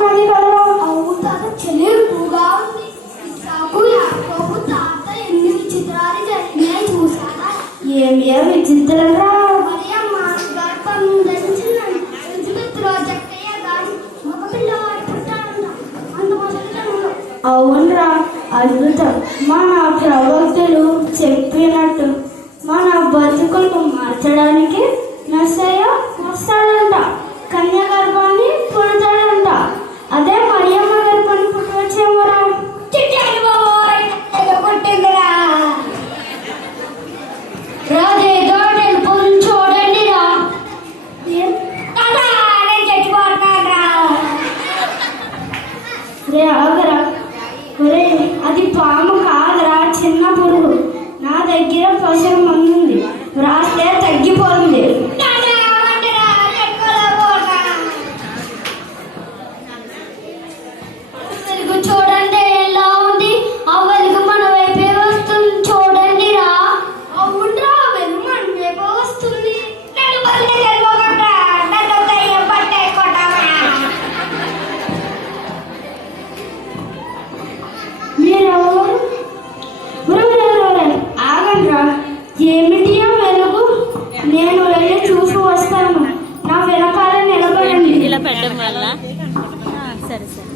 ఉన్నది కదా. అవును తాత, చెల్లెలుగా ఉంది. ఇసాకు యాకోబు తాత ఎన్ని విచిత్రాలు జరిగినాయి చూసారా? ఏమి విచిత్రంగా. మరియమ్మ గర్భం ధరించిన ఎలిజబెత్ రోజక్కయ్య గారి మగ పిల్లవాడు పుట్టాడంట. అంత మొదలుగా అవునరా, అద్భుతం. మన ప్రవక్తలు చెప్పినట్టు మన బతుకులను మార్చడానికి మెస్సయ్య వస్తాడంట. కన్య గర్భాన్ని పుడతాడంట. అదే మరియమ్మ గర్భాన్ని పుట్టవచ్చేమోరా. రాజే గార్డెన్ పుల్ చూడండి రా. రే ఆగరా. ఒరే, అది పాము కాదురా, చిన్న పురుగు. నా దగ్గర పశువు మందు ఉంది, రాస్తే తగ్గిపోతుంది. చూడండి ఎలా ఉంది. ఆ వెలుగు మన వైపే వస్తుంది చూడండి రా. అవునరా, వెలుగు మన వైపే వస్తుంది. మీరెవరు? ఆగండ్రా. ఏమిటి ఆ వెలుగు? నేను వెళ్ళి చూసి వస్తాను. నా వెనకాల నిలబడండి. ఇలా పెట్టడం వల్ల సరే సరే.